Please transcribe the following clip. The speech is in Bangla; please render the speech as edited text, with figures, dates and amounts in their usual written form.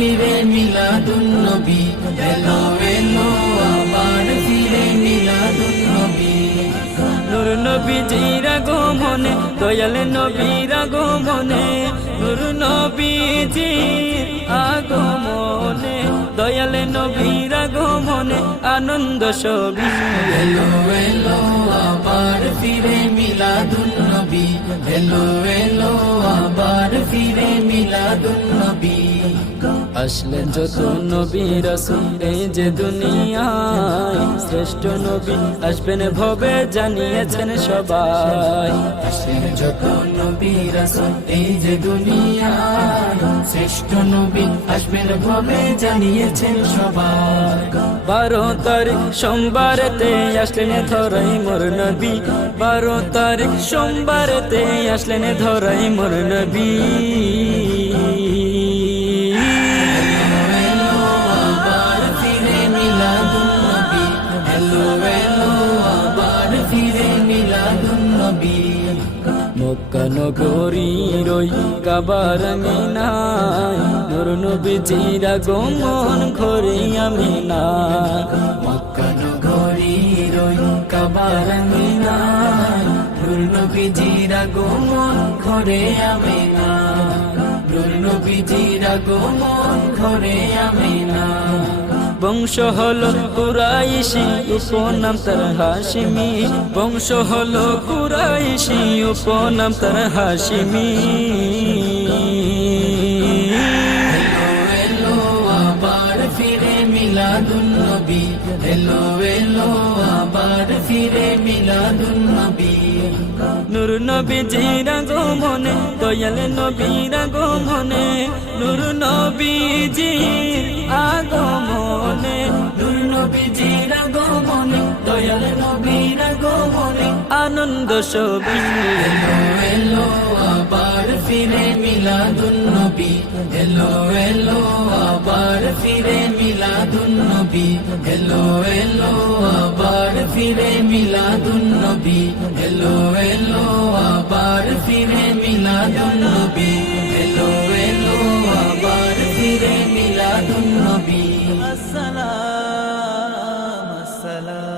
ফিরে মিলাদুন নবী, এলো এলো আবার ফিরে মিলাদুন নবী। নূর নবীজির আগমনে, দয়াল নবীর আগমনে, নূর নবীজির আগমনে, দয়াল নবীর আগমনে আনন্দ সবই। এলো এলো আবার ফিরে মিলাদুন নবী, এলো এলো আবার ফিরে মিলাদুন নবী। আসলেন যত নবী রাসূল এই যে দুনিয়ায়, শ্রেষ্ঠ নবী আসবেন ভবে জানিয়েছেন সবাই। আসলেন যত নবী রাসূল এই যে দুনিয়ায়, শ্রেষ্ঠ নবী আসবেন ভবে জানিয়েছেন সবাই। 12 তারিখ সোমবারেতে আসলেন ধরাই মোর নবী, 12 তারিখ সোমবারেতে আসলেন ধরাই মোর নবী। মক্কা নগরীর ওই কাবার মিনায়, নূর নবীজির আগমন ঘরে আমিনায়। মক্কা নগরীর ওই কাবার মিনায়, নূর নবীজির আগমন ঘরে আমিনায়, নূর নবীজির আগমন ঘরে আমিনায়। বংশ হলো কুরাইশি, উপনাম তার হাশিমি, বংশ হলো কুরাইশি, উপনাম তার হাশিমি। এলো আবার ফিরে মিলাদুন নবী, এলো এলো আবার ফিরে মিলাদুন নবী। নূর নবীজির আগমনে, দয়াল নবীর আগমনে, নূর নবীজির আগমনে, নূর নবীজির আগমনে, দয়াল নবীর আগমনে আনন্দ সবই। এলো এলো আবার ফিরে মিলাদুন নবী, এলো এলো আবার ফিরে মিলাদুন নবী, এলো এলো আবার ফিরে মিলাদুন নবী, এলো এলো আবার ফিরে মিলাদুন নবী, এলো এলো আবার ফিরে মিলাদুন নবী। আসসালাম আসসালাম।